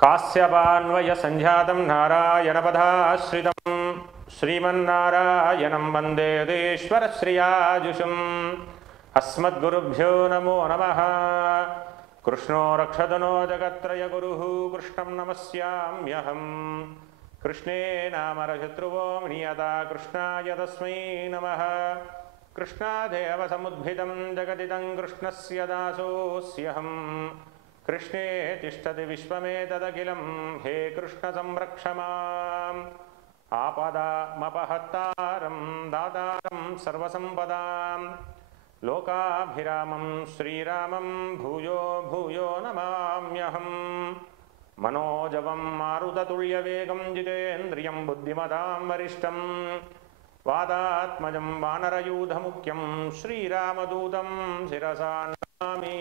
కాశ్యపాన్వయ సంజాతం నారాయణపదాశ్రితం శ్రీమన్నారాయణం వందే యదేశ్వర శ్రియాజుషం. అస్మద్గురుభ్యో నమో నమః. కృష్ణో రక్షతనో జగత్రయ గురుః కృష్ణం నమస్యామ్యహం. కృష్ణే నామరశత్రువో నియతా కృష్ణాయ తస్మై నమః. కృష్ణాదేవ సముద్భితం జగదిదం కృష్ణస్య దాసోస్యహం. కృష్ణే తిష్టతి విశ్వమేతదఖిలం హే కృష్ణ సంరక్ష మాం. ఆపదామపహత్తారం దాతారం సర్వసంపదాం లోకాభిరామం శ్రీరామం భూయో భూయో నమామ్యహం. మనోజవం మారుతతుల్యవేగం జితేంద్రియం బుద్ధిమతాం వరిష్టం వాదాత్మజం వానరయూధముఖ్యం శ్రీరామదూతం శిరసా నమామి.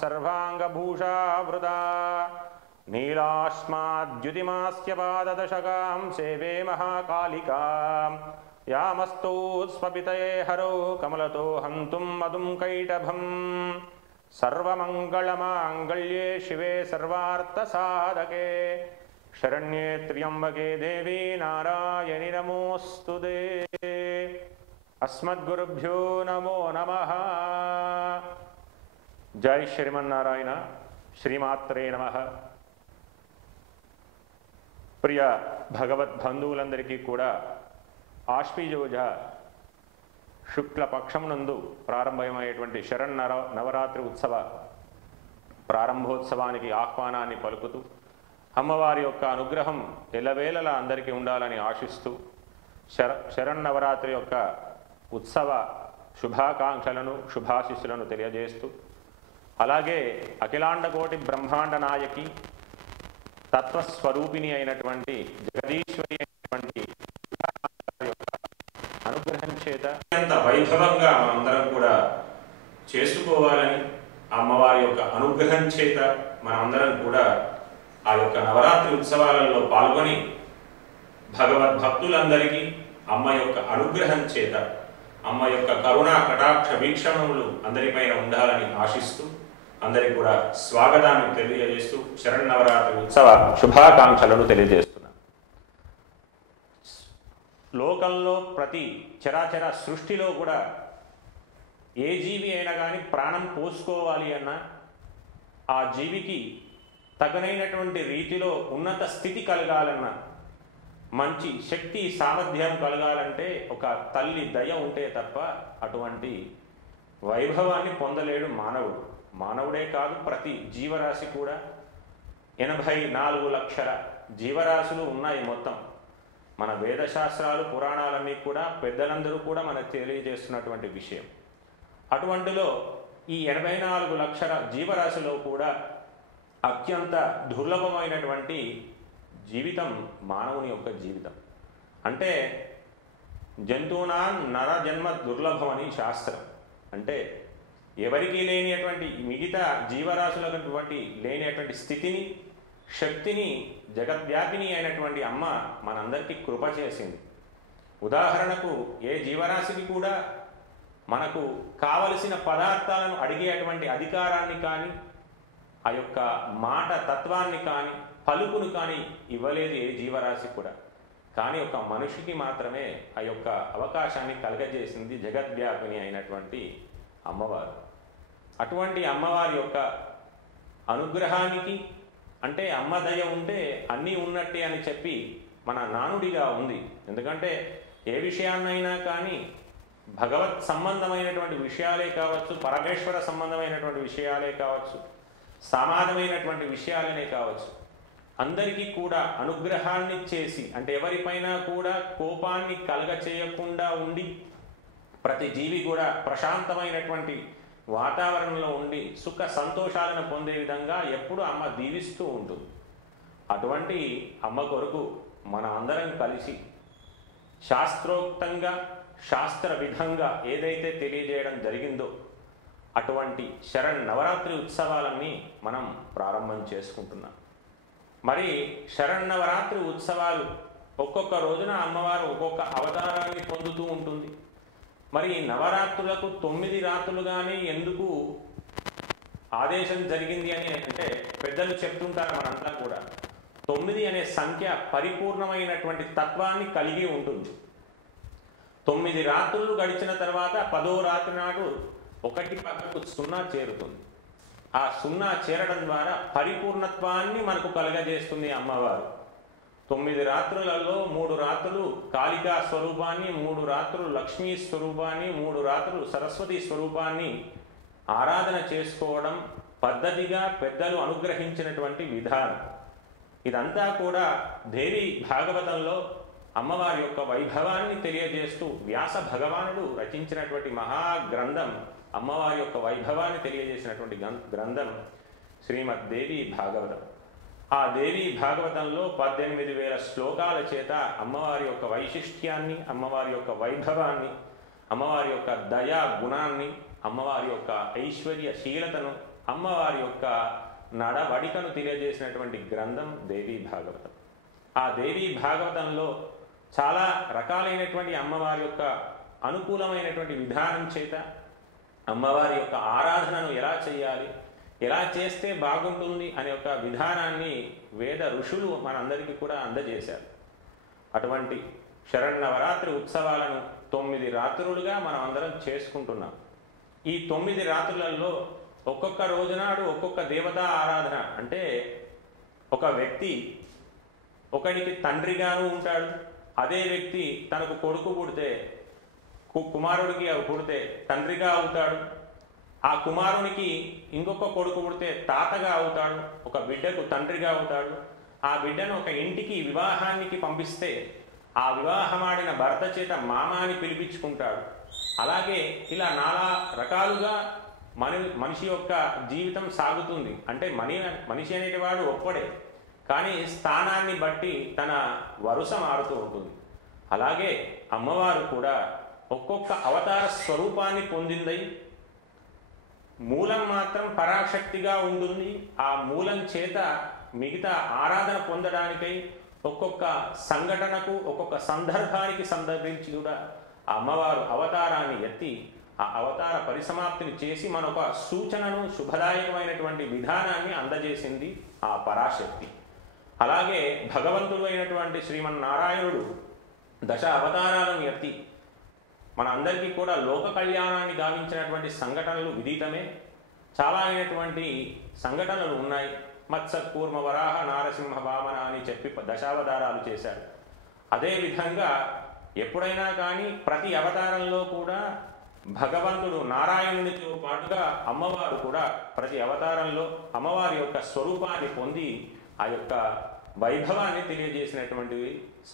సర్వాంగభూషావృతా నీలాస్మాద్యుతిమాస్యపాదదశకాం సేవే మహాకాళికాం. యామస్తౌ స్వపితయే హరౌ కమలతో హంతుం మధుం కైటభం. సర్వమంగళమాంగళ్యే శివే సర్వార్థసాధకే శరణ్యే త్ర్యంబకే దేవీ నారాయణి నమోస్తుతే. అస్మద్గురుభ్యో నమో నమః. జై శ్రీమన్నారాయణ. శ్రీమాత్రే నమః. ప్రియ భగవద్బంధువులందరికీ కూడా ఆశ్వీజోజ శుక్లపక్షం నందు ప్రారంభమయ్యేటువంటి నవరాత్రి ఉత్సవ ప్రారంభోత్సవానికి ఆహ్వానాన్ని పలుకుతూ అమ్మవారి యొక్క అనుగ్రహం ఎల్లవేళలా అందరికీ ఉండాలని ఆశిస్తూ శరన్నవరాత్రి యొక్క ఉత్సవ శుభాకాంక్షలను శుభాశిస్సులను తెలియజేస్తూ అలాగే అఖిలాండకోటి బ్రహ్మాండ నాయకి తత్వస్వరూపిణి అయినటువంటి జగదీశ్వరి అయినటువంటి అనుగ్రహం చేత ఎంత వైభవంగా మనందరం కూడా చేసుకోవాలని అమ్మవారి యొక్క అనుగ్రహం చేత మనందరం కూడా ఆ యొక్క నవరాత్రి ఉత్సవాలలో పాల్గొని భగవద్భక్తులందరికీ అమ్మ యొక్క అనుగ్రహం చేత అమ్మ యొక్క కరుణా కటాక్ష వీక్షణములు అందరిపైన ఉండాలని ఆశిస్తూ అందరికీ కూడా స్వాగతాన్ని తెలియజేస్తూ శరన్నవరాత్రి ఉత్సవ శుభాకాంక్షలను తెలియజేస్తున్నాను. లోకంలో ప్రతి చరాచర సృష్టిలో కూడా ఏ జీవి అయినా కానీ ప్రాణం పోసుకోవాలి అన్నా ఆ జీవికి తగనైనటువంటి రీతిలో ఉన్నత స్థితి కలగాలన్నా మంచి శక్తి సామర్థ్యం కలగాలంటే ఒక తల్లి దయ ఉంటే తప్ప అటువంటి వైభవాన్ని పొందలేడు మానవుడు. మానవుడే కాదు, ప్రతి జీవరాశి కూడా 84 లక్షల జీవరాశులు ఉన్నాయి మొత్తం. మన వేదశాస్త్రాలు పురాణాలన్నీ కూడా పెద్దలందరూ కూడా మనకు తెలియజేస్తున్నటువంటి విషయం. అటువంటిలో ఈ 84 లక్షల జీవరాశిలో కూడా అత్యంత దుర్లభమైనటువంటి జీవితం మానవుని యొక్క జీవితం. అంటే జంతువునా నరజన్మ దుర్లభం అని శాస్త్రం. అంటే ఎవరికీ లేనిటువంటి మిగతా జీవరాశులటువంటి లేనిటువంటి స్థితిని శక్తిని జగద్వ్యాపిని అయినటువంటి అమ్మ మనందరికీ కృప చేసింది. ఉదాహరణకు ఏ జీవరాశికి కూడా మనకు కావలసిన పదార్థాలను అడిగేటువంటి అధికారాన్ని కానీ ఆ యొక్క మాట తత్వాన్ని కానీ పలుకును కానీ ఇవ్వలేదు ఏ జీవరాశి కూడా. కానీ ఒక మనిషికి మాత్రమే ఆ యొక్క అవకాశాన్ని కలగజేసింది జగద్వ్యాపిని అయినటువంటి అమ్మవారు. అటువంటి అమ్మవారి యొక్క అనుగ్రహానికి అంటే అమ్మ దయ ఉంటే అన్నీ ఉన్నట్టే అని చెప్పి మన నానుడిగా ఉంది. ఎందుకంటే ఏ విషయాన్నైనా కానీ భగవత్ సంబంధమైనటువంటి విషయాలే కావచ్చు, పరమేశ్వర సంబంధమైనటువంటి విషయాలే కావచ్చు, సమానమైనటువంటి విషయాలనే కావచ్చు, అందరికీ కూడా అనుగ్రహాన్ని చేసి అంటే ఎవరిపైన కూడా కోపాన్ని కలగచేయకుండా ఉండి ప్రతి జీవి కూడా ప్రశాంతమైనటువంటి వాతావరణంలో ఉండి సుఖ సంతోషాలను పొందే విధంగా ఎప్పుడు అమ్మ దీవిస్తూ ఉంటుంది. అటువంటి అమ్మ కొరకు మన అందరం కలిసి శాస్త్రోక్తంగా శాస్త్ర విధంగా ఏదైతే తెలియజేయడం జరిగిందో అటువంటి శరన్నవరాత్రి ఉత్సవాలన్నీ మనం ప్రారంభం చేసుకుంటున్నాం. మరి శరన్నవరాత్రి ఉత్సవాలు ఒక్కొక్క రోజున అమ్మవారు ఒక్కొక్క అవతారాన్ని పొందుతూ ఉంటుంది. మరి నవరాత్రులకు 9 రాత్రులుగానే ఎందుకు ఆదేశం జరిగింది అని అంటే పెద్దలు చెప్తుంటారు. మనంతా కూడా 9 అనే సంఖ్య పరిపూర్ణమైనటువంటి తత్వాన్ని కలిగి ఉంటుంది. 9 రాత్రులు గడిచిన తర్వాత 10వ రాత్రి నాడు 1 పక్కకు 0 చేరుతుంది. ఆ 0 చేరడం ద్వారా పరిపూర్ణత్వాన్ని మనకు కలగజేస్తుంది అమ్మవారు. 9 రాత్రులలో 3 రాత్రులు కాళికా స్వరూపాన్ని, 3 రాత్రులు లక్ష్మీ స్వరూపాన్ని, 3 రాత్రులు సరస్వతి స్వరూపాన్ని ఆరాధన చేసుకోవడం పద్ధతిగా పెద్దలు అనుగ్రహించినటువంటి విధానం. ఇదంతా కూడా దేవి భాగవతంలో అమ్మవారి యొక్క వైభవాన్ని తెలియజేస్తూ వ్యాస భగవానుడు రచించినటువంటి మహాగ్రంథం, అమ్మవారి యొక్క వైభవాన్ని తెలియజేసినటువంటి గ్రంథం శ్రీమద్ దేవి భాగవతం. ఆ దేవి భాగవతంలో 18,000 శ్లోకాల చేత అమ్మవారి యొక్క వైశిష్ట్యాన్ని, అమ్మవారి యొక్క వైభవాన్ని, అమ్మవారి యొక్క దయా గుణాన్ని, అమ్మవారి యొక్క ఐశ్వర్యశీలతను, అమ్మవారి యొక్క నడవడికను తెలియజేసినటువంటి గ్రంథం దేవి భాగవతం. ఆ దేవి భాగవతంలో చాలా రకాలైనటువంటి అమ్మవారి యొక్క అనుకూలమైనటువంటి విధానం చేత అమ్మవారి యొక్క ఆరాధనను ఎలా చేయాలి, ఎలా చేస్తే బాగుంటుంది అనే ఒక విధానాన్ని వేద ఋషులు మనందరికీ కూడా అందజేశారు. అటువంటి శరన్నవరాత్రి ఉత్సవాలను 9 రాత్రులుగా మనం అందరం చేసుకుంటున్నాం. ఈ 9 రాత్రులలో ఒక్కొక్క రోజునాడు ఒక్కొక్క దేవతా ఆరాధన. అంటే ఒక వ్యక్తి ఒకడికి తండ్రిగాను ఉంటాడు, అదే వ్యక్తి తనకు కొడుకు పుడితే కుమారుడికి పుడితే తండ్రిగా అవుతాడు, ఆ కుమారునికి ఇంకొక కొడుకు పుడితే తాతగా అవుతాడు, ఒక బిడ్డకు తండ్రిగా అవుతాడు. ఆ బిడ్డను ఒక ఇంటికి వివాహానికి పంపిస్తే ఆ వివాహమాడిన భర్త చేత మామ అని పిలిపించుకుంటాడు. అలాగే ఇలా నానా రకాలుగా మనిషి యొక్క జీవితం సాగుతుంది. అంటే మనిషి అనేటివాడు ఒక్కడే, కానీ స్థానాన్ని బట్టి తన వరుస మారుతూ ఉంటుంది. అలాగే అమ్మవారు కూడా ఒక్కొక్క అవతార స్వరూపాన్ని పొందిందై మూలం మాత్రం పరాశక్తిగా ఉంటుంది. ఆ మూలం చేత మిగతా ఆరాధన పొందడానికై ఒక్కొక్క సంఘటనకు, ఒక్కొక్క సందర్భానికి సందర్భించి కూడా ఆ అమ్మవారు అవతారాన్ని ఎత్తి ఆ అవతార పరిసమాప్తిని చేసి మనొక సూచనను, శుభదాయకమైనటువంటి విధానాన్ని అందజేసింది ఆ పరాశక్తి. అలాగే భగవంతుడు అయినటువంటి శ్రీమన్నారాయణుడు 10 అవతారాలను ఎత్తి మన అందరికీ కూడా లోక కళ్యాణాన్ని గావించినటువంటి సంఘటనలు విదితమే. చాలా అయినటువంటి సంఘటనలు ఉన్నాయి. మత్స్య కూర్మ వరాహ నారసింహ వామన అని చెప్పి 10 అవతారాలు చేశారు. అదేవిధంగా ఎప్పుడైనా కానీ ప్రతి అవతారంలో కూడా భగవంతుడు నారాయణునితో పాటుగా అమ్మవారు కూడా ప్రతి అవతారంలో అమ్మవారి యొక్క స్వరూపాన్ని పొంది ఆ యొక్క వైభవాన్ని తెలియజేసినటువంటి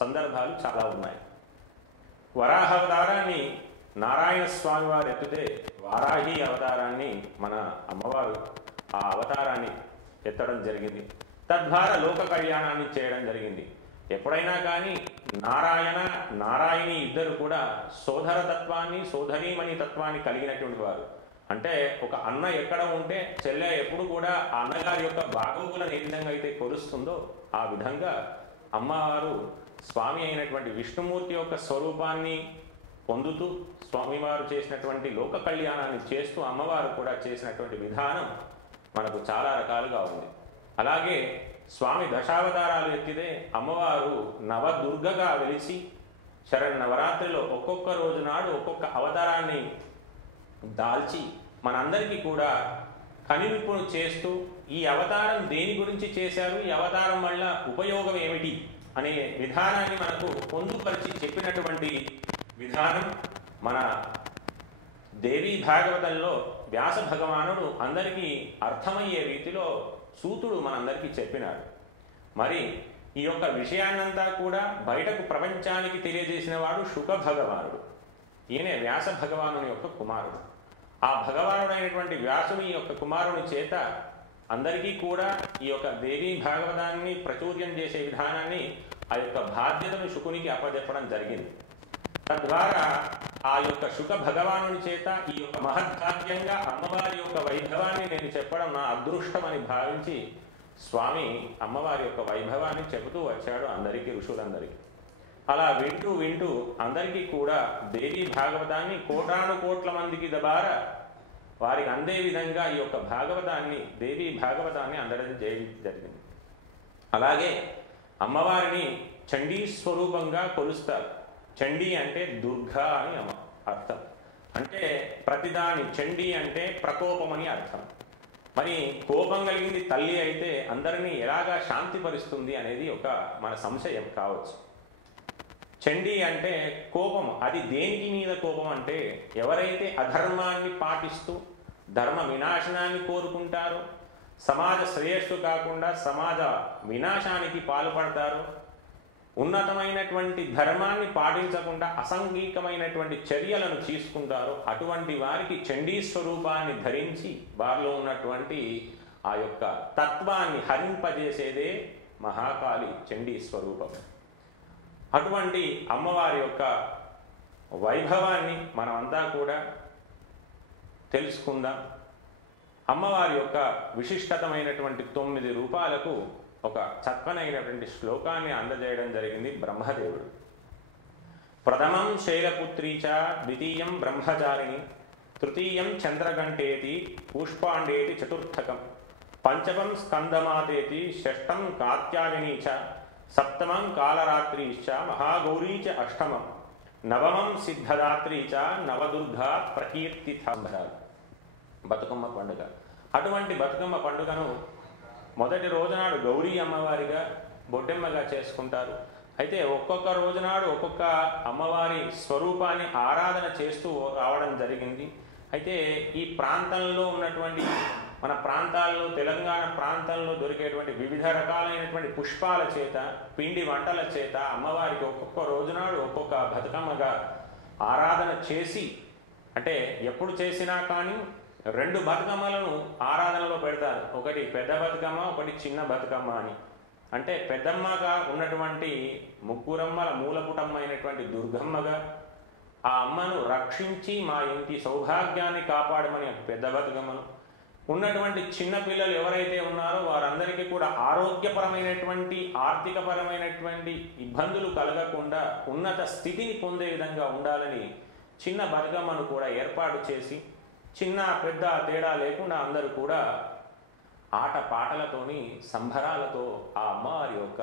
సందర్భాలు చాలా ఉన్నాయి. వరాహ అవతారాన్ని నారాయణ స్వామి వారు ఎత్తితే వారాహి అవతారాన్ని మన అమ్మవారు ఆ అవతారాన్ని ఎత్తడం జరిగింది. తద్వారా లోక కళ్యాణాన్ని చేయడం జరిగింది. ఎప్పుడైనా కానీ నారాయణి ఇద్దరు కూడా సోదర తత్వాన్ని, సోదరీమణి తత్వాన్ని కలిగినటువంటి వారు. అంటే ఒక అన్న ఎక్కడ ఉంటే చెల్లె ఎప్పుడు కూడా ఆ అన్నగారి యొక్క బాగోగులను ఏ విధంగా అయితే కొలుస్తుందో ఆ విధంగా అమ్మవారు స్వామి అయినటువంటి విష్ణుమూర్తి యొక్క స్వరూపాన్ని పొందుతూ స్వామివారు చేసినటువంటి లోక కళ్యాణాన్ని చేస్తూ అమ్మవారు కూడా చేసినటువంటి విధానం మనకు చాలా రకాలుగా ఉంది. అలాగే స్వామి 10 అవతారాలు ఎత్తితే అమ్మవారు నవదుర్గగా వెలిసి శరన్నవరాత్రిలో ఒక్కొక్క రోజు నాడు ఒక్కొక్క అవతారాన్ని దాల్చి మనందరికీ కూడా కనివిప్పును చేస్తూ ఈ అవతారం దేని గురించి చేశారు, ఈ అవతారం వల్ల ఉపయోగం ఏమిటి అనే విధానాన్ని మనకు పొందుపరిచి చెప్పినటువంటి విధానం మన దేవి భాగవతంలో వ్యాస భగవానుడు అందరికీ అర్థమయ్యే రీతిలో సూతుడు మనందరికీ చెప్పినాడు. మరి ఈ యొక్క విషయాన్నంతా కూడా బయటకు ప్రపంచానికి తెలియజేసిన వాడు శుక భగవానుడు. ఈయన వ్యాస భగవానుని యొక్క కుమారుడు. ఆ భగవానుడైనటువంటి వ్యాసుని యొక్క కుమారుని చేత అందరికీ కూడా ఈ యొక్క దేవీ భాగవతాన్ని ప్రచుర్యం చేసే విధానాన్ని ఆ యొక్క బాధ్యతను శుకునికి అప్పచెప్పడం జరిగింది. తద్వారా ఆ యొక్క శుక భగవానుని చేత ఈ యొక్క మహద్భాగ్యంగా అమ్మవారి యొక్క వైభవాన్ని నేను చెప్పడం నా అదృష్టం అని భావించి స్వామి అమ్మవారి యొక్క వైభవాన్ని చెబుతూ వచ్చాడు అందరికీ, ఋషులందరికీ. అలా వింటూ వింటూ అందరికీ కూడా దేవీ భాగవతాన్ని కోటాను కోట్ల మందికి ద్వారా వారికి అందే విధంగా ఈ యొక్క భాగవతాన్ని దేవీ భాగవతాన్ని అందడం జరిగింది. అలాగే అమ్మవారిని చండీ స్వరూపంగా కొలుస్తారు. చండీ అంటే దుర్గా అని అర్థం. అంటే ప్రతిదాని చండీ అంటే ప్రకోపమని అర్థం. మరి కోపం కలిగింది తల్లి అయితే అందరినీ ఎలాగా శాంతిపరుస్తుంది అనేది ఒక మన సంశయం కావచ్చు. చండీ అంటే కోపం. అది దేనికి మీద కోపం అంటే ఎవరైతే అధర్మాన్ని పాటిస్తూ ధర్మ వినాశనాన్ని కోరుకుంటారో, సమాజ శ్రేయస్సు కాకుండా సమాజ వినాశానికి పాల్పడతారో, ఉన్నతమైనటువంటి ధర్మాన్ని పాటించకుండా అసాంఘికమైనటువంటి చర్యలను తీసుకుంటారో అటువంటి వారికి చండీ స్వరూపాన్ని ధరించి వారిలో ఉన్నటువంటి ఆ యొక్క తత్వాన్ని హరింపజేసేదే మహాకాళి చండీ స్వరూపం. అటువంటి అమ్మవారి యొక్క వైభవాన్ని మనమంతా కూడా తెలుసుకుందాం. అమ్మవారి యొక్క విశిష్టతమైనటువంటి 9 రూపాలకు ఒక చక్కనైనటువంటి శ్లోకాన్ని అందజేయడం జరిగింది బ్రహ్మదేవుడు. ప్రథమం శైలపుత్రీ చ, ద్వితీయం బ్రహ్మచారిణి, తృతీయం చంద్రగంటేతి, పుష్పాండేతి చతుర్థకం, పంచమం స్కందమాతేతి, షష్టం కాత్యాయనీ చ, సప్తమం కాళరాత్రీశ్చ, మహాగౌరీ చ అష్టమం, నవమం సిద్ధదాత్రీ చ, నవదుర్గా ప్రకీర్తితాంబరాలు. బతుకమ్మ పండుగ. అటువంటి బతుకమ్మ పండుగను మొదటి రోజునాడు గౌరీ అమ్మవారిగా బొడ్డెమ్మగా చేసుకుంటారు. అయితే ఒక్కొక్క రోజునాడు ఒక్కొక్క అమ్మవారి స్వరూపాన్ని ఆరాధన చేస్తూ రావడం జరిగింది. అయితే ఈ ప్రాంతంలో ఉన్నటువంటి మన ప్రాంతాల్లో, తెలంగాణ ప్రాంతంలో దొరికేటువంటి వివిధ రకాలైనటువంటి పుష్పాల చేత, పిండి వంటల చేత అమ్మవారికి ఒక్కొక్క రోజునాడు ఒక్కొక్క బతుకమ్మగా ఆరాధన చేసి, అంటే ఎప్పుడు చేసినా కానీ 2 బతుకమ్మలను ఆరాధనలో పెడతారు. ఒకటి పెద్ద బతుకమ్మ, ఒకటి చిన్న బతుకమ్మ అని. అంటే పెద్దమ్మగా ఉన్నటువంటి ముగ్గురమ్మల మూలపుటమ్మ అయినటువంటి దుర్గమ్మగా, ఆ అమ్మను రక్షించి మా ఇంటి సౌభాగ్యాన్ని కాపాడమని పెద్ద బతుకమ్మను, ఉన్నటువంటి చిన్న పిల్లలు ఎవరైతే ఉన్నారో వారందరికీ కూడా ఆరోగ్యపరమైనటువంటి, ఆర్థికపరమైనటువంటి ఇబ్బందులు కలగకుండా ఉన్నత స్థితిని పొందే విధంగా ఉండాలని చిన్న బతుకమ్మను కూడా ఏర్పాటు చేసి, చిన్న పెద్ద తేడా లేకుండా అందరూ కూడా ఆట పాటలతోని సంబరాలతో ఆ అమ్మవారి యొక్క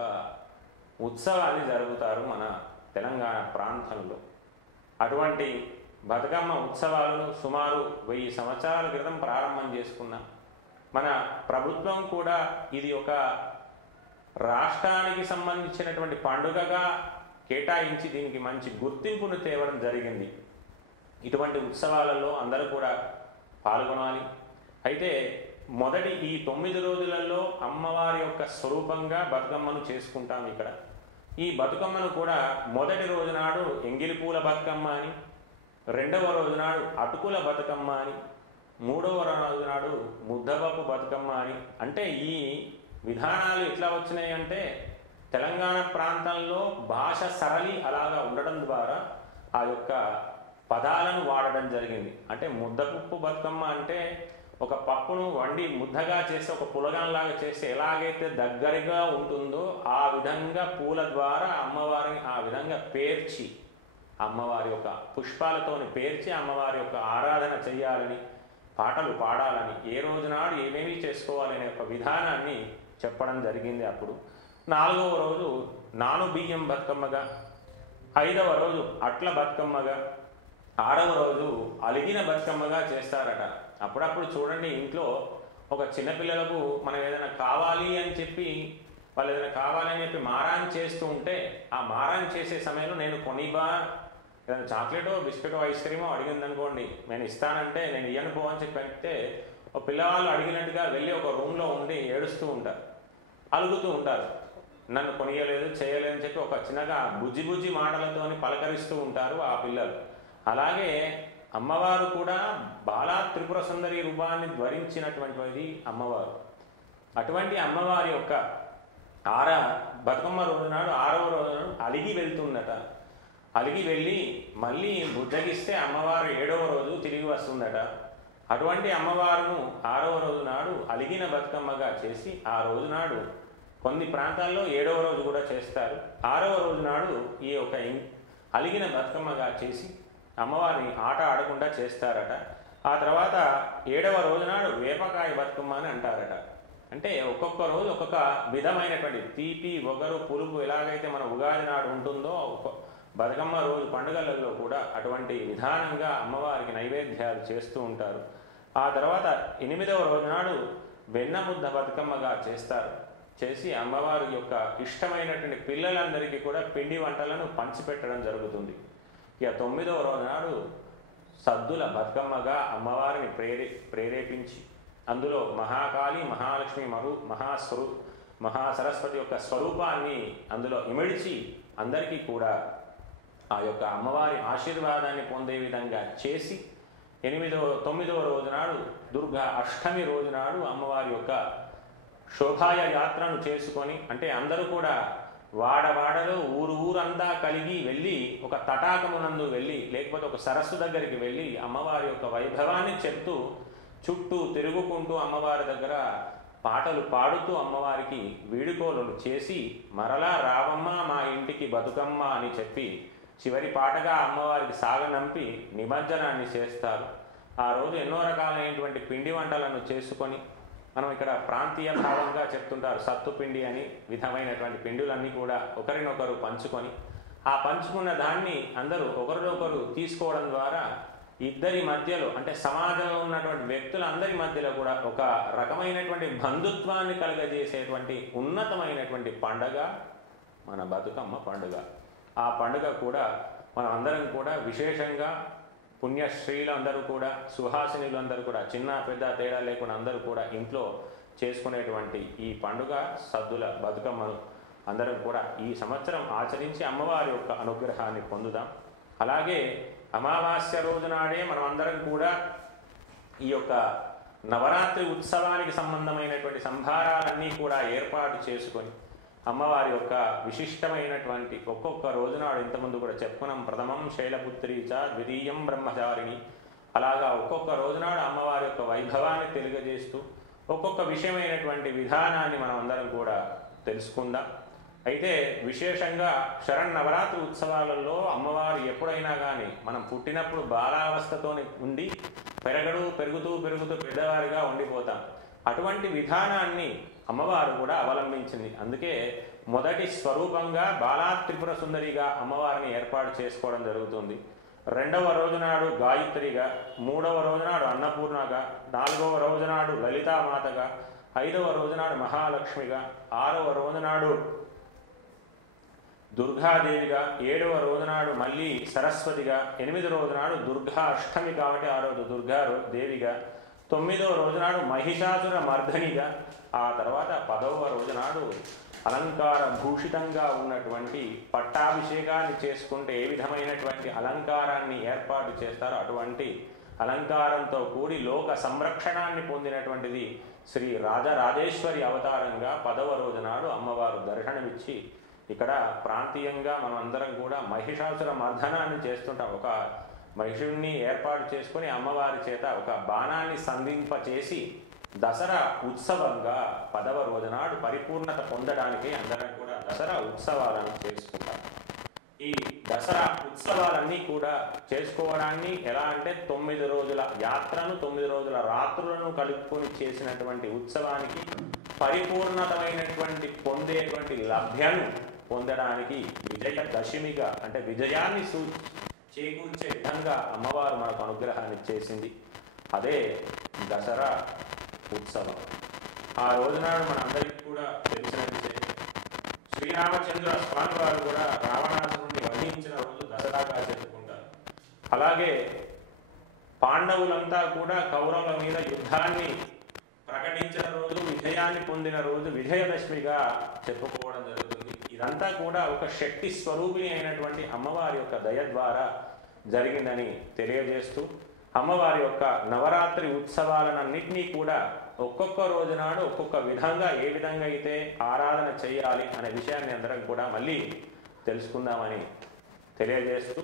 ఉత్సవాన్ని జరుపుతారు మన తెలంగాణ ప్రాంతంలో. అటువంటి బతుకమ్మ ఉత్సవాలను సుమారు 1000 సంవత్సరాల క్రితం ప్రారంభం చేసుకున్నాం. మన ప్రభుత్వం కూడా ఇది ఒక రాష్ట్రానికి సంబంధించినటువంటి పండుగగా కేటాయించి దీనికి మంచి గుర్తింపును తేవడం జరిగింది. ఇటువంటి ఉత్సవాలలో అందరూ కూడా పాల్గొనాలి. అయితే మొదటి ఈ 9 రోజులలో అమ్మవారి యొక్క స్వరూపంగా బతుకమ్మను చేసుకుంటాం. ఇక్కడ ఈ బతుకమ్మను కూడా మొదటి రోజునాడు ఎంగిలి పూల బతుకమ్మ అని, రెండవ రోజునాడు అటుకుల బతుకమ్మ అని, మూడవ రోజునాడు ముద్దపప్పు బతుకమ్మ అని. అంటే ఈ విధానాలు ఎట్లా వచ్చినాయి అంటే తెలంగాణ ప్రాంతంలో భాష సరళి అలాగా ఉండడం ద్వారా ఆ యొక్క పదాలను వాడడం జరిగింది. అంటే ముద్దపప్పు బతుకమ్మ అంటే ఒక పప్పును వండి ముద్దగా చేసి ఒక పులగంలాగా చేసి ఎలాగైతే దగ్గరగా ఉంటుందో ఆ విధంగా పూల ద్వారా అమ్మవారిని ఆ విధంగా పేర్చి, అమ్మవారి యొక్క పుష్పాలతోని పేర్చి అమ్మవారి యొక్క ఆరాధన చేయాలని, పాటలు పాడాలని, ఏ రోజునాడు ఏమేమి చేసుకోవాలనే ఒక విధానాన్ని చెప్పడం జరిగింది. అప్పుడు 4వ రోజు నాను బియ్యం బతుకమ్మగా, 5వ రోజు అట్ల బతుకమ్మగా, 6వ రోజు అలిగిన బతుకమ్మగా చేస్తారట. అప్పుడప్పుడు చూడండి, ఇంట్లో ఒక చిన్నపిల్లలకు మనం ఏదైనా కావాలి అని చెప్పి, వాళ్ళు ఏదైనా కావాలని చెప్పి మారాన్ చేస్తూ ఉంటే, ఆ మారాన్ చేసే సమయంలో నేను కొనిబా, ఏదైనా చాక్లెటో బిస్కెటో ఐస్ క్రీమో అడిగింది అనుకోండి, నేను ఇస్తానంటే నేను ఇయ్యను పో అని చెప్పి అంటే ఒక పిల్లవాళ్ళు అడిగినట్టుగా వెళ్ళి ఒక రూమ్లో ఉండి ఏడుస్తూ ఉంటారు, అలుగుతూ ఉంటారు. నన్ను కొనియలేదు, చేయలేదు అని చెప్పి ఒక చిన్నగా బుజ్జి బుజ్జి మాటలతోని పలకరిస్తూ ఉంటారు ఆ పిల్లలు. అలాగే అమ్మవారు కూడా బాలా త్రిపుర సుందరి రూపాన్ని ధరించినటువంటిది అమ్మవారు. అటువంటి అమ్మవారి యొక్క బతుకమ్మ రోజునాడు 6వ రోజునాడు అలిగి వెళ్తుందట. అలిగి వెళ్ళి మళ్ళీ బుద్ధగిస్తే అమ్మవారు 7వ రోజు తిరిగి వస్తుందట. అటువంటి అమ్మవారును 6వ రోజు నాడు అలిగిన బతుకమ్మగా చేసి ఆ రోజునాడు కొన్ని ప్రాంతాల్లో 7వ రోజు కూడా చేస్తారు. 6వ రోజు నాడు ఈ ఒక అలిగిన బతుకమ్మగా చేసి అమ్మవారిని ఆట ఆడకుండా చేస్తారట. ఆ తర్వాత 7వ రోజు నాడు వేపకాయ బతుకమ్మ అని అంటారట. అంటే ఒక్కొక్క రోజు ఒక్కొక్క విధమైనటువంటి తీపి, ఒగరు, పులుపు ఎలాగైతే మన ఉగాది నాడు ఉంటుందో బతుకమ్మ రోజు పండుగలలో కూడా అటువంటి విధానంగా అమ్మవారికి నైవేద్యాలు చేస్తూ ఉంటారు. ఆ తర్వాత 8వ రోజు నాడు వెన్నముద్ద బతుకమ్మగా చేస్తారు. చేసి అమ్మవారి యొక్క ఇష్టమైనటువంటి పిల్లలందరికీ కూడా పిండి వంటలను పంచిపెట్టడం జరుగుతుంది. ఇక 9వ రోజు నాడు సద్దుల బతుకమ్మగా అమ్మవారిని ప్రేరేపించి అందులో మహాకాళి, మహాలక్ష్మి, మహాసరస్వతి యొక్క స్వరూపాన్ని అందులో ఇమిడిచి అందరికీ కూడా ఆ యొక్క అమ్మవారి ఆశీర్వాదాన్ని పొందే విధంగా చేసి 9వ రోజు నాడు దుర్గా అష్టమి రోజు నాడు అమ్మవారి యొక్క శోభాయ యాత్రను చేసుకొని, అంటే అందరూ కూడా వాడవాడలో ఊరంతా కలిగి వెళ్ళి ఒక తటాకమునందు వెళ్ళి లేకపోతే ఒక సరస్సు దగ్గరికి వెళ్ళి అమ్మవారి యొక్క వైభవాన్ని చెప్తూ చుట్టూ తిరుగుకుంటూ అమ్మవారి దగ్గర పాటలు పాడుతూ అమ్మవారికి వీడుకోలు చేసి మరలా రావమ్మ మా ఇంటికి బతుకమ్మ అని చెప్పి చివరి పాటగా అమ్మవారికి సాగనంపి నిమజ్జనాన్ని చేస్తారు. ఆ రోజు ఎన్నో రకాలైనటువంటి పిండి వంటలను చేసుకొని, మనం ఇక్కడ ప్రాంతీయ భావంగా చెప్తుంటారు సత్తుపిండి అని, విధమైనటువంటి పిండులన్నీ కూడా ఒకరినొకరు పంచుకొని ఆ పంచుకున్న దాన్ని అందరూ ఒకరినొకరు తీసుకోవడం ద్వారా ఇద్దరి మధ్యలో, అంటే సమాజంలో ఉన్నటువంటి వ్యక్తులందరి మధ్యలో కూడా ఒక రకమైనటువంటి బంధుత్వాన్ని కలుగజేసేటువంటి ఉన్నతమైనటువంటి పండగ మన బతుకమ్మ పండుగ. ఆ పండుగ కూడా మనం అందరం కూడా విశేషంగా పుణ్యశ్రీలందరూ కూడా, సుహాసినులందరూ కూడా, చిన్న పెద్ద తేడా లేకుండా అందరూ కూడా ఇంట్లో చేసుకునేటువంటి ఈ పండుగ సద్దుల బతుకమ్మను అందరం కూడా ఈ సంవత్సరం ఆచరించి అమ్మవారి యొక్క అనుగ్రహాన్ని పొందుదాం. అలాగే అమావాస్య రోజు నాడే మనం అందరం కూడా ఈ యొక్క నవరాత్రి ఉత్సవానికి సంబంధమైనటువంటి సంభారాలన్నీ కూడా ఏర్పాటు చేసుకొని అమ్మవారి యొక్క విశిష్టమైనటువంటి ఒక్కొక్క రోజునాడు ఇంతకుముందు కూడా చెప్పుకున్నాం. ప్రథమం శైలపుత్రి చ ద్వితీయం బ్రహ్మచారిణి. అలాగా ఒక్కొక్క రోజునాడు అమ్మవారి యొక్క వైభవాన్ని తెలియజేస్తూ ఒక్కొక్క విషయమైనటువంటి విధానాన్ని మనం అందరం కూడా తెలుసుకుందాం. అయితే విశేషంగా శరన్నవరాత్రి ఉత్సవాలలో అమ్మవారు ఎప్పుడైనా కానీ మనం పుట్టినప్పుడు బాలావస్థతోని ఉండి పెరుగుతూ పెద్దవారిగా ఉండిపోతాం. అటువంటి విధానాన్ని అమ్మవారు కూడా అవలంబించింది. అందుకే మొదటి స్వరూపంగా బాలా త్రిపుర సుందరిగా అమ్మవారిని ఏర్పాటు చేసుకోవడం జరుగుతుంది. 2వ రోజునాడు గాయత్రిగా, 3వ రోజునాడు అన్నపూర్ణగా, 4వ రోజునాడు లలితామాతగా, 5వ రోజునాడు మహాలక్ష్మిగా, 6వ రోజునాడు దుర్గాదేవిగా, 7వ రోజునాడు మళ్ళీ సరస్వతిగా, 8వ రోజునాడు దుర్గా అష్టమి కాబట్టి ఆ రోజు దుర్గా దేవిగా, 9వ రోజునాడు మహిషాసుర మర్ధనిగా, ఆ తర్వాత 10వ రోజునాడు అలంకార భూషితంగా ఉన్నటువంటి పట్టాభిషేకాన్ని చేసుకుంటే ఏ విధమైనటువంటి అలంకారాన్ని ఏర్పాటు చేస్తారో అటువంటి అలంకారంతో కూడి లోక సంరక్షణాన్ని పొందినటువంటిది శ్రీ రాజరాజేశ్వరి అవతారంగా 10వ రోజునాడు అమ్మవారు దర్శనమిచ్చి ఇక్కడ ప్రాంతీయంగా మనం అందరం కూడా మహిషాసుర మర్దనాన్ని చేస్తుంటాం. ఒక మహిషుణ్ణి ఏర్పాటు చేసుకొని అమ్మవారి చేత ఒక బాణాన్ని సంధింపచేసి దసరా ఉత్సవంగా 10వ రోజునాడు పరిపూర్ణత పొందడానికి అందరం కూడా దసరా ఉత్సవాలను చేసుకుంటాం. ఈ దసరా ఉత్సవాలన్నీ కూడా చేసుకోవడాన్ని ఎలా అంటే 9 రోజుల యాత్రను 9 రోజుల రాత్రులను కలుపుకొని చేసినటువంటి ఉత్సవానికి పరిపూర్ణతమైనటువంటి పొందేటువంటి లభ్యను పొందడానికి విజయదశమిగా అంటే విజయాన్ని చేకూర్చే విధంగా అమ్మవారు మనకు అనుగ్రహాన్ని చేసింది. అదే దసరా ఉత్సవం. ఆ రోజునాడు మనందరికీ కూడా తెలిసినట్టే శ్రీరామచంద్ర స్వామి వారు కూడా రావణాసురుడిని వధించిన రోజు దసరాగా చెప్పుకుంటారు. అలాగే పాండవులంతా కూడా కౌరవుల మీద యుద్ధాన్ని ప్రకటించిన రోజు, విజయాన్ని పొందిన రోజు విజయదశమిగా చెప్పుకోవడం జరుగుతుంది. ఇదంతా కూడా ఒక శక్తి స్వరూపిణి అయినటువంటి అమ్మవారి యొక్క దయ ద్వారా జరిగిందని తెలియజేస్తూ అమ్మవారి యొక్క నవరాత్రి ఉత్సవాలన్నింటినీ కూడా ఒక్కొక్క రోజునాడు ఒక్కొక్క విధంగా ఏ విధంగా అయితే ఆరాధన చేయాలి అనే విషయాన్ని అందరం కూడా మళ్ళీ తెలుసుకుందామని తెలియజేస్తూ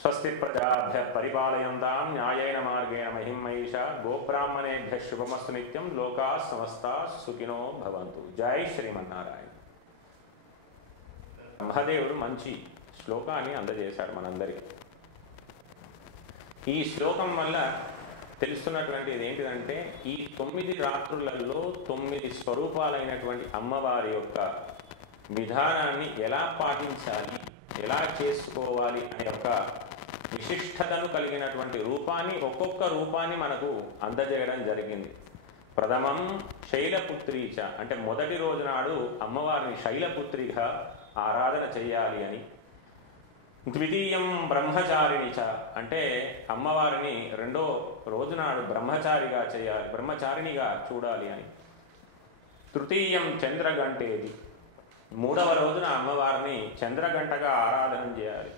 స్వస్తి ప్రజాభ్య పరిపాలయంతాం న్యాయేన మార్గేణ మహిమహేష గోబ్రాహ్మణేభ్య శుభమస్తు నిత్యం లోకా సమస్తా సుఖినో భవంతు. జై శ్రీమన్నారాయణ. బ్రహ్మదేవుడు మంచి శ్లోకాన్ని అందజేశాడు మనందరికీ. ఈ శ్లోకం వల్ల తెలుస్తున్నటువంటిది ఏంటిదంటే, ఈ 9 రాత్రులలో 9 స్వరూపాలైనటువంటి అమ్మవారి యొక్క విధానాన్ని ఎలా పాటించాలి, ఎలా చేసుకోవాలి అనే ఒక విశిష్టతను కలిగినటువంటి రూపాన్ని, ఒక్కొక్క రూపాన్ని మనకు అందజేయడం జరిగింది. ప్రథమం శైలపుత్రీచ అంటే మొదటి రోజు నాడు అమ్మవారిని శైలపుత్రిగా ఆరాధన చేయాలి అని. ద్వితీయం బ్రహ్మచారిణిచ అంటే అమ్మవారిని రెండో రోజునాడు బ్రహ్మచారిగా చేయాలి, బ్రహ్మచారిణిగా చూడాలి అని. తృతీయం చంద్రగంటేది మూడవ రోజున అమ్మవారిని చంద్రగంటగా ఆరాధన చేయాలి.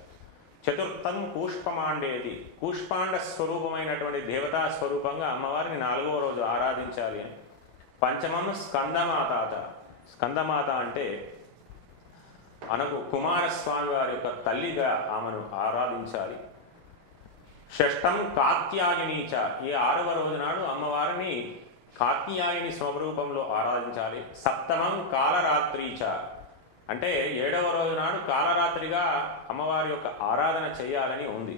చతుర్థం కూష్పమాండేది కూష్పాండ స్వరూపమైనటువంటి దేవతా స్వరూపంగా అమ్మవారిని 4వ రోజు ఆరాధించాలి అని. పంచమం స్కందమాత స్కందమాత అంటే మనకు కుమారస్వామి వారి యొక్క తల్లిగా ఆమెను ఆరాధించాలి. షష్టం కాత్యాయనీచ ఈ 6వ రోజు నాడు అమ్మవారిని కాత్యాయని స్వరూపంలో ఆరాధించాలి. సప్తమం కాలరాత్రీచ అంటే 7వ రోజు నాడు కాలరాత్రిగా అమ్మవారి యొక్క ఆరాధన చేయాలని ఉంది.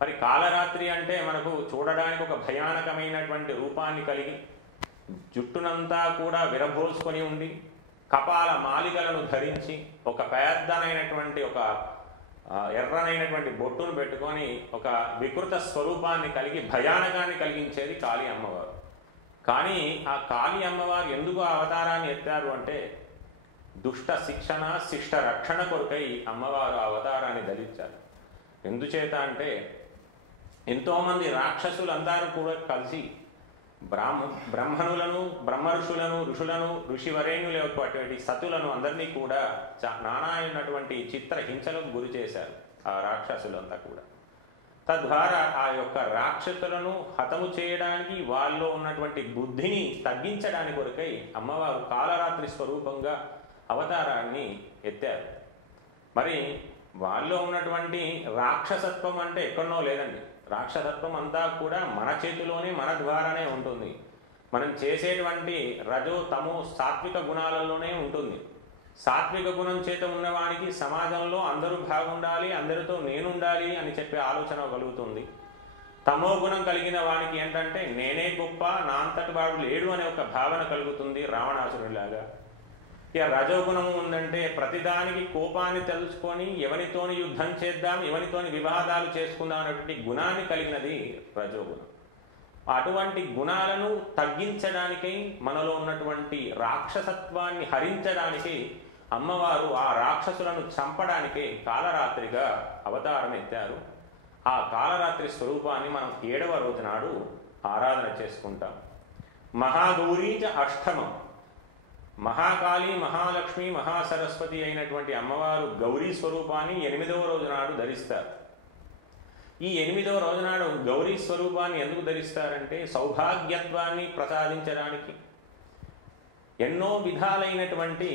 మరి కాలరాత్రి అంటే మనకు చూడడానికి ఒక భయానకమైనటువంటి రూపాన్ని కలిగి జుట్టునంతా కూడా విరబోసుకొని ఉండి కపాల మాలికలను ధరించి ఒక పెద్దనైనటువంటి ఒక ఎర్రనైనటువంటి బొట్టును పెట్టుకొని ఒక వికృత స్వరూపాన్ని కలిగి భయానకాన్ని కలిగించేది కాళీ అమ్మవారు. కానీ ఆ కాళీ అమ్మవారు ఎందుకు ఆ అవతారాన్ని ఎత్తారు అంటే దుష్ట శిక్షణ శిష్ట రక్షణ కొరకై అమ్మవారు ఆ అవతారాన్ని ధరించారు. ఎందుచేత అంటే ఎంతోమంది రాక్షసులందరూ కూడా కలిసి బ్రహ్మణులను బ్రహ్మ ఋషులను ఋషివరేణ్యుల యొక్క సతులను అందరినీ కూడా నానా అయినటువంటి చిత్ర హింసలకు గురి చేశారు ఆ రాక్షసులంతా కూడా. తద్వారా ఆ యొక్క రాక్షసులను హతము చేయడానికి వాళ్ళలో ఉన్నటువంటి బుద్ధిని తగ్గించడానికి కొరకై అమ్మవారు కాలరాత్రి స్వరూపంగా అవతారాన్ని ఎత్తారు. మరి వాళ్ళలో ఉన్నటువంటి రాక్షసత్వం అంటే ఎక్కడనో లేదండి. రాక్షసత్వం అంతా కూడా మన చేతిలోనే మన ద్వారానే ఉంటుంది. మనం చేసేటువంటి రజో తమో సాత్విక గుణాలలోనే ఉంటుంది. సాత్విక గుణం చేత ఉన్నవానికి సమాజంలో అందరూ బాగుండాలి, అందరితో నేనుండాలి అని చెప్పే ఆలోచన కలుగుతుంది. తమో గుణం కలిగిన వానికి ఏంటంటే నేనే గొప్ప, నా అంతటి వాడు లేడు అనే ఒక భావన కలుగుతుంది రావణాసురుడిలాగా. ఇక రజోగుణం ఉందంటే ప్రతిదానికి కోపాన్ని తెలుసుకొని ఎవరితోని యుద్ధం చేద్దాం, ఎవరితోని వివాదాలు చేసుకుందాం అనేటువంటి గుణాన్ని కలిగినది రజోగుణం. అటువంటి గుణాలను తగ్గించడానికై మనలో ఉన్నటువంటి రాక్షసత్వాన్ని హరించడానికి అమ్మవారు ఆ రాక్షసులను చంపడానికే కాలరాత్రిగా అవతారం ఎత్తారు. ఆ కాలరాత్రి స్వరూపాన్ని మనం 7వ రోజు నాడు ఆరాధన చేసుకుంటాం. మహాగౌరీచ అష్టమం మహాకాళి మహాలక్ష్మి మహాసరస్వతి అయినటువంటి అమ్మవారు గౌరీ స్వరూపాన్ని 8వ రోజు నాడు ధరిస్తారు. ఈ 8వ రోజు నాడు గౌరీ స్వరూపాన్ని ఎందుకు ధరిస్తారంటే సౌభాగ్యత్వాన్ని ప్రసాదించడానికి, ఎన్నో విధాలైనటువంటి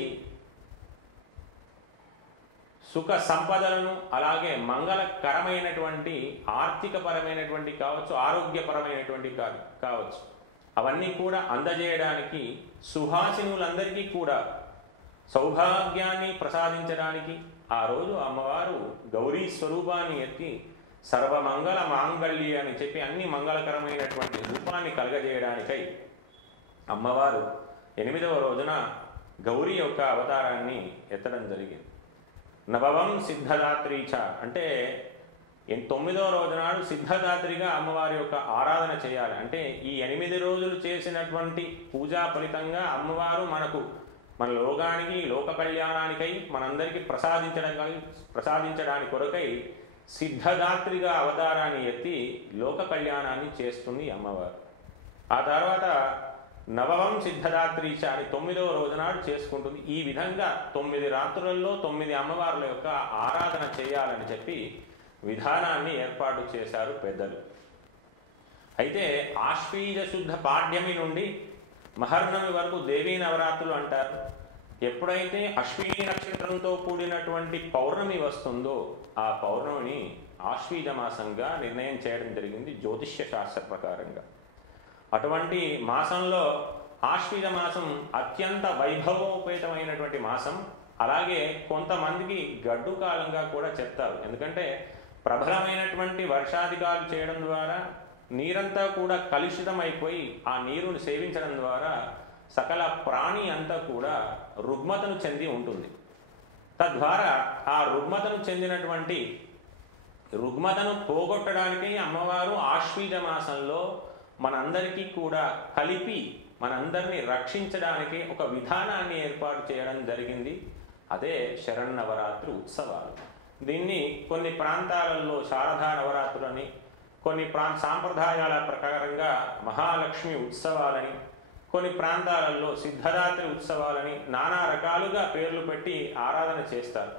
సుఖ సంపదలను అలాగే మంగళకరమైనటువంటి ఆర్థికపరమైనటువంటి కావచ్చు, ఆరోగ్యపరమైనటువంటి కావచ్చు, అవన్నీ కూడా అందజేయడానికి సుహాసినులందరికీ కూడా సౌభాగ్యాన్ని ప్రసాదించడానికి ఆ రోజు అమ్మవారు గౌరీ స్వరూపాన్ని ఎత్తి సర్వమంగళ మాంగళ్య అని చెప్పి అన్ని మంగళకరమైనటువంటి రూపాన్ని కలగజేయడానికై అమ్మవారు 8వ రోజున గౌరీ యొక్క అవతారాన్ని ఎత్తడం జరిగింది. నవవం సిద్ధదాత్రీచ అంటే 9వ రోజు నాడు సిద్ధదాత్రిగా అమ్మవారి యొక్క ఆరాధన చేయాలి. అంటే ఈ 8 రోజులు చేసినటువంటి పూజా ఫలితంగా అమ్మవారు మనకు మన లోకానికి లోక కళ్యాణానికై మనందరికీ ప్రసాదించడానికి కొరకై సిద్ధదాత్రిగా అవతారాన్ని ఎత్తి లోక కళ్యాణాన్ని చేస్తుంది అమ్మవారు. ఆ తర్వాత నవవం సిద్ధదాత్రీచ అని 9వ రోజు నాడు చేసుకుంటుంది. ఈ విధంగా 9 రాత్రులలో 9 అమ్మవార్ల యొక్క ఆరాధన చేయాలని చెప్పి విధానాన్ని ఏర్పాటు చేశారు పెద్దలు. అయితే ఆశ్వీజ శుద్ధ పాడ్యమి నుండి మహర్నమి వరకు దేవీ నవరాత్రులు అంటారు. ఎప్పుడైతే అశ్విని నక్షత్రంతో కూడినటువంటి పౌర్ణమి వస్తుందో ఆ పౌర్ణమిని ఆశ్వీజ మాసంగా నిర్ణయం చేయడం జరిగింది జ్యోతిష్య శాస్త్ర ప్రకారంగా. అటువంటి మాసంలో ఆశ్వీజ మాసం అత్యంత వైభవోపేతమైనటువంటి మాసం. అలాగే కొంతమందికి గడ్డు కాలంగా కూడా చెప్తారు. ఎందుకంటే ప్రబలమైనటువంటి వర్షాధికారులు చేయడం ద్వారా నీరంతా కూడా కలుషితమైపోయి ఆ నీరుని సేవించడం ద్వారా సకల ప్రాణి అంతా కూడా రుగ్మతను చెంది ఉంటుంది. తద్వారా ఆ రుగ్మతను పోగొట్టడానికి అమ్మవారు ఆశ్వీజ మాసంలో మనందరికీ కూడా కలిపి మనందరినీ రక్షించడానికి ఒక విధానాన్ని ఏర్పాటు చేయడం జరిగింది. అదే శరన్నవరాత్రి ఉత్సవాలు. దీన్ని కొన్ని ప్రాంతాలలో శారదా నవరాత్రులని, కొన్ని సాంప్రదాయాల ప్రకారంగా మహాలక్ష్మి ఉత్సవాలని, కొన్ని ప్రాంతాలలో సిద్ధరాత్రి ఉత్సవాలని నానా రకాలుగా పేర్లు పెట్టి ఆరాధన చేస్తారు.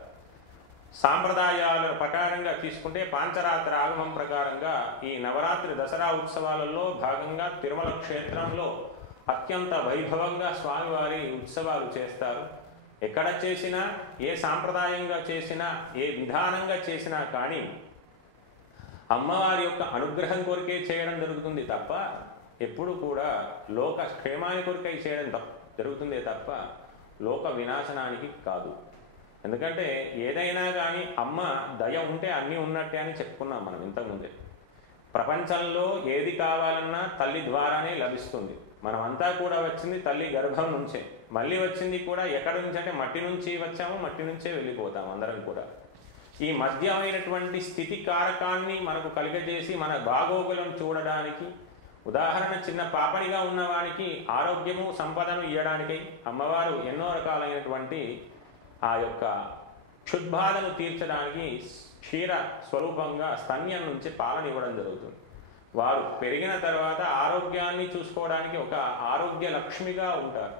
సాంప్రదాయాల ప్రకారంగా తీసుకుంటే పాంచరాత్రి ఆగమం ప్రకారంగా ఈ నవరాత్రి దసరా ఉత్సవాలలో భాగంగా తిరుమల క్షేత్రంలో అత్యంత వైభవంగా స్వామివారి ఉత్సవాలు చేస్తారు. ఎక్కడ చేసినా, ఏ సాంప్రదాయంగా చేసినా, ఏ విధానంగా చేసినా కానీ అమ్మవారి యొక్క అనుగ్రహం కొరికే చేయడం జరుగుతుంది తప్ప ఎప్పుడు కూడా లోక క్షేమాని కొరికై చేయడం జరుగుతుందే తప్ప లోక వినాశనానికి కాదు. ఎందుకంటే ఏదైనా కానీ అమ్మ దయ ఉంటే అన్నీ ఉన్నట్టే అని చెప్పుకున్నాం మనం ఇంతకుముందే. ప్రపంచంలో ఏది కావాలన్నా తల్లి ద్వారానే లభిస్తుంది. మనమంతా కూడా వచ్చింది తల్లి గర్భం నుంచే, మళ్ళీ వచ్చింది కూడా ఎక్కడి నుంచి అంటే మట్టి నుంచి వచ్చాము, మట్టి నుంచే వెళ్ళిపోతాము అందరం కూడా. ఈ మధ్యమైనటువంటి స్థితి కారకాన్ని మనకు కలిగజేసి మన బాగోగులం చూడడానికి, ఉదాహరణ చిన్న పాపనిగా ఉన్నవానికి ఆరోగ్యము సంపదను ఇవ్వడానికై అమ్మవారు ఎన్నో రకాలైనటువంటి ఆ యొక్క క్షుద్బాధను తీర్చడానికి క్షీర స్వరూపంగా స్తన్యం నుంచి పాలన ఇవ్వడం జరుగుతుంది. వారు పెరిగిన తర్వాత ఆరోగ్యాన్ని చూసుకోవడానికి ఒక ఆరోగ్య లక్ష్మిగా ఉంటారు.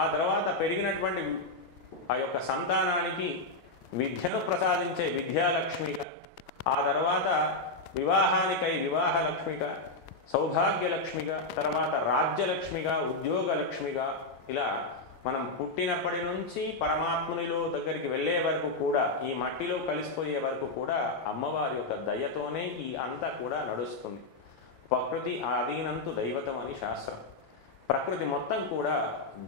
ఆ తర్వాత పెరిగినటువంటి ఆ యొక్క సంతానానికి విద్యను ప్రసాదించే విద్యాలక్ష్మిగా, ఆ తర్వాత వివాహానికై వివాహలక్ష్మిగా, సౌభాగ్యలక్ష్మిగా, తర్వాత రాజ్యలక్ష్మిగా, ఉద్యోగలక్ష్మిగా, ఇలా మనం పుట్టినప్పటి నుంచి పరమాత్మునిలో దగ్గరికి వెళ్ళే వరకు కూడా, ఈ మట్టిలో కలిసిపోయే వరకు కూడా అమ్మవారి యొక్క దయతోనే ఈ అంతా కూడా నడుస్తుంది. ప్రకృతి ఆధీనంతు దైవతం అని శాస్త్రం. ప్రకృతి మొత్తం కూడా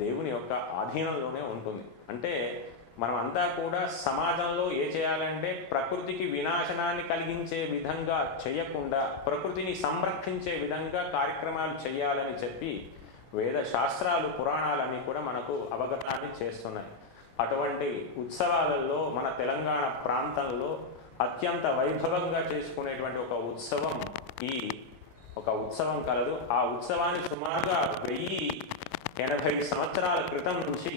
దేవుని యొక్క ఆధీనంలోనే ఉంటుంది. అంటే మనమంతా కూడా సమాజంలో ఏ చేయాలంటే ప్రకృతికి వినాశనాన్ని కలిగించే విధంగా చేయకుండా ప్రకృతిని సంరక్షించే విధంగా కార్యక్రమాలు చేయాలని చెప్పి వేద శాస్త్రాలు పురాణాలన్నీ కూడా మనకు అవగతాన్ని చేస్తున్నాయి. అటువంటి ఉత్సవాలలో మన తెలంగాణ ప్రాంతంలో అత్యంత వైభవంగా చేసుకునేటువంటి ఒక ఉత్సవం కలదు. ఆ ఉత్సవాన్ని సుమారుగా 1080 సంవత్సరాల క్రితం నుంచి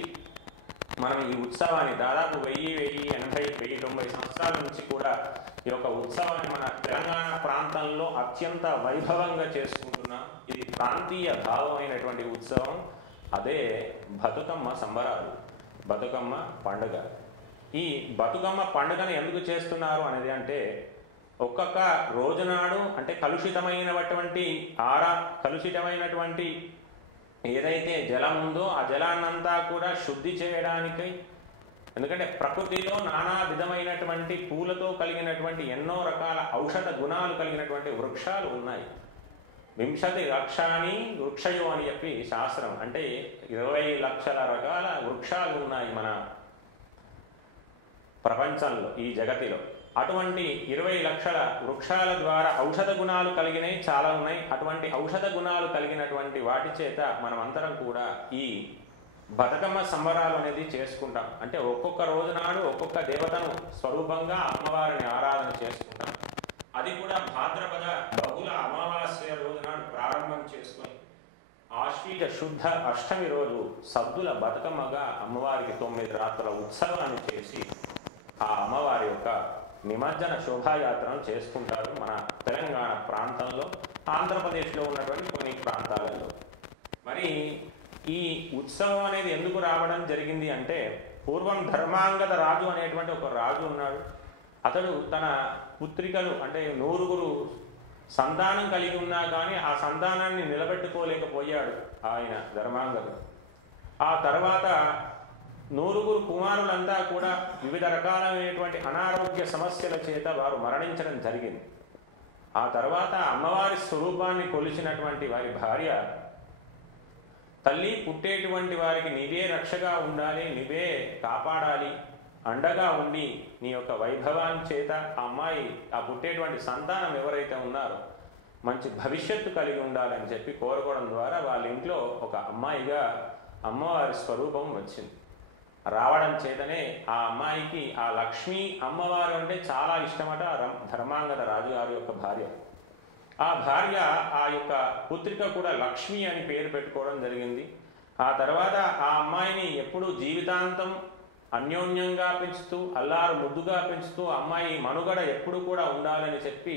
మనం ఈ ఉత్సవాన్ని దాదాపు 1090 సంవత్సరాల నుంచి కూడా ఈ యొక్క ఉత్సవాన్ని మన తెలంగాణ ప్రాంతంలో అత్యంత వైభవంగా చేసుకుంటున్నాం. ఇది ప్రాంతీయ భావమైనటువంటి ఉత్సవం. అదే బతుకమ్మ సంబరాలు, బతుకమ్మ పండుగ. ఈ బతుకమ్మ పండుగను ఎందుకు చేస్తున్నారు అనేది అంటే, ఒక్కొక్క రోజునాడు అంటే కలుషితమైనటువంటి ఏదైతే జలం ఉందో ఆ జలాన్నంతా కూడా శుద్ధి చేయడానికి, ఎందుకంటే ప్రకృతిలో నానా విధమైనటువంటి పూలతో కలిగినటువంటి ఎన్నో రకాల ఔషధ గుణాలు కలిగినటువంటి వృక్షాలు ఉన్నాయి. 20 లక్షాని వృక్షయో అని చెప్పి శాస్త్రం, అంటే 20 లక్షల రకాల వృక్షాలు ఉన్నాయి మన ప్రపంచంలో, ఈ జగతిలో. అటువంటి 20 లక్షల వృక్షాల ద్వారా ఔషధ గుణాలు కలిగినవి చాలా ఉన్నాయి. అటువంటి ఔషధ గుణాలు కలిగినటువంటి వాటి చేత మనం అందరం కూడా ఈ బతుకమ్మ సంబరాలు అనేది చేసుకుంటాం. అంటే ఒక్కొక్క రోజు నాడు ఒక్కొక్క దేవతను స్వరూపంగా అమ్మవారిని ఆరాధన చేసుకుంటాం. అది కూడా భాద్రపద బహుళ అమావాస్య రోజు నాడు ప్రారంభం చేసుకొని ఆశ్వీజ శుద్ధ అష్టమి రోజు సద్దుల బతుకమ్మగా అమ్మవారికి 9 రాత్రుల ఉత్సవాన్ని చేసి ఆ అమ్మవారి యొక్క నిమజ్జన శోభాయాత్రను చేసుకుంటారు మన తెలంగాణ ప్రాంతంలో, ఆంధ్రప్రదేశ్లో ఉన్నటువంటి కొన్ని ప్రాంతాలలో. మరి ఈ ఉత్సవం అనేది ఎందుకు రావడం జరిగింది అంటే, పూర్వం ధర్మాంగద రాజు అనేటువంటి ఒక రాజు ఉన్నాడు. అతడు తన పుత్రికలు అంటే 9 సంతానం కలిగి ఉన్నా కానీ ఆ సంతానాన్ని నిలబెట్టుకోలేకపోయాడు ఆయన ధర్మాంగదుడు. ఆ తర్వాత 9 కుమారులంతా కూడా వివిధ రకాలైనటువంటి అనారోగ్య సమస్యల చేత వారు మరణించడం జరిగింది. ఆ తర్వాత అమ్మవారి స్వరూపాన్ని కొలిచినటువంటి వారి భార్య తల్లి పుట్టేటువంటి వారికి నీవే రక్షగా ఉండాలి, నీవే కాపాడాలి, అండగా ఉండి నీ యొక్క వైభవాన్ని చేత ఆ అమ్మాయి, ఆ పుట్టేటువంటి సంతానం ఎవరైతే ఉన్నారో మంచి భవిష్యత్తు కలిగి ఉండాలని చెప్పి కోరుకోవడం ద్వారా వాళ్ళ ఇంట్లో ఒక అమ్మాయిగా అమ్మవారి స్వరూపం వచ్చింది. రావడం చేతనే ఆ అమ్మాయికి ఆ లక్ష్మీ అమ్మవారు అంటే చాలా ఇష్టమట ధర్మాంగద రాజుగారి యొక్క భార్య. ఆ భార్య ఆ యొక్క పుత్రిక కూడా లక్ష్మి అని పేరు పెట్టుకోవడం జరిగింది. ఆ తర్వాత ఆ అమ్మాయిని ఎప్పుడూ జీవితాంతం అన్యోన్యంగా పెంచుతూ, అల్లారు ముద్దుగా పెంచుతూ, అమ్మాయి మనుగడ ఎప్పుడు కూడా ఉండాలని చెప్పి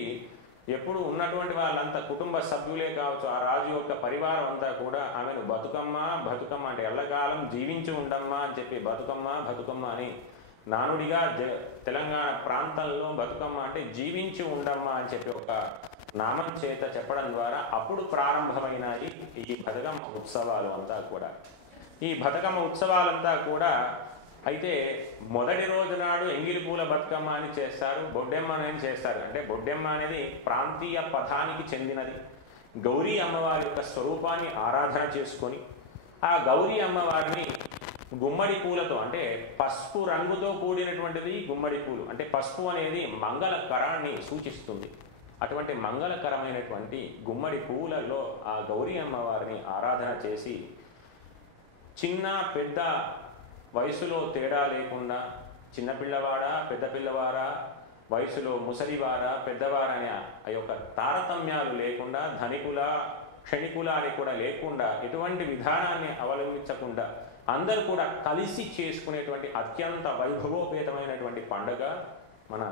ఎప్పుడు ఉన్నటువంటి వాళ్ళంతా కుటుంబ సభ్యులే కావచ్చు, ఆ రాజు యొక్క పరివారం అంతా కూడా ఆమెను బతుకమ్మ బతుకమ్మ అంటే ఎల్లకాలం జీవించి ఉండమ్మా అని చెప్పి బతుకమ్మ బతుకమ్మ అని నానుడిగా తెలంగాణ ప్రాంతంలో బతుకమ్మ అంటే జీవించి ఉండమ్మా అని చెప్పి ఒక నామం చేత చెప్పడం ద్వారా అప్పుడు ప్రారంభమైనాయి ఈ బతుకమ్మ ఉత్సవాలు అంతా కూడా. ఈ బతుకమ్మ ఉత్సవాలంతా కూడా అయితే మొదటి రోజు నాడు ఎంగిలి పూల బతుకమ్మ అని చేస్తారు, బొడ్డెమ్మ అని చేస్తారు. అంటే బొడ్డెమ్మ అనేది ప్రాంతీయ పదానికి చెందినది. గౌరీ అమ్మవారి యొక్క స్వరూపాన్ని ఆరాధన చేసుకొని ఆ గౌరీ అమ్మవారిని గుమ్మడి పూలతో, అంటే పసుపు రంగుతో కూడినటువంటిది గుమ్మడి పూలు. అంటే పసుపు అనేది మంగళకరాన్ని సూచిస్తుంది. అటువంటి మంగళకరమైనటువంటి గుమ్మడి పూలలో ఆ గౌరీ అమ్మవారిని ఆరాధన చేసి చిన్న పెద్ద వయసులో తేడా లేకుండా, చిన్నపిల్లవాడా పెద్ద పిల్లవారా, వయసులో ముసలివారా పెద్దవారా అనే ఆ యొక్క తారతమ్యాలు లేకుండా, ధనికుల క్షణికుల అని కూడా లేకుండా, ఎటువంటి విధానాన్ని అవలంబించకుండా అందరూ కూడా కలిసి చేసుకునేటువంటి అత్యంత వైభవోపేతమైనటువంటి పండుగ మన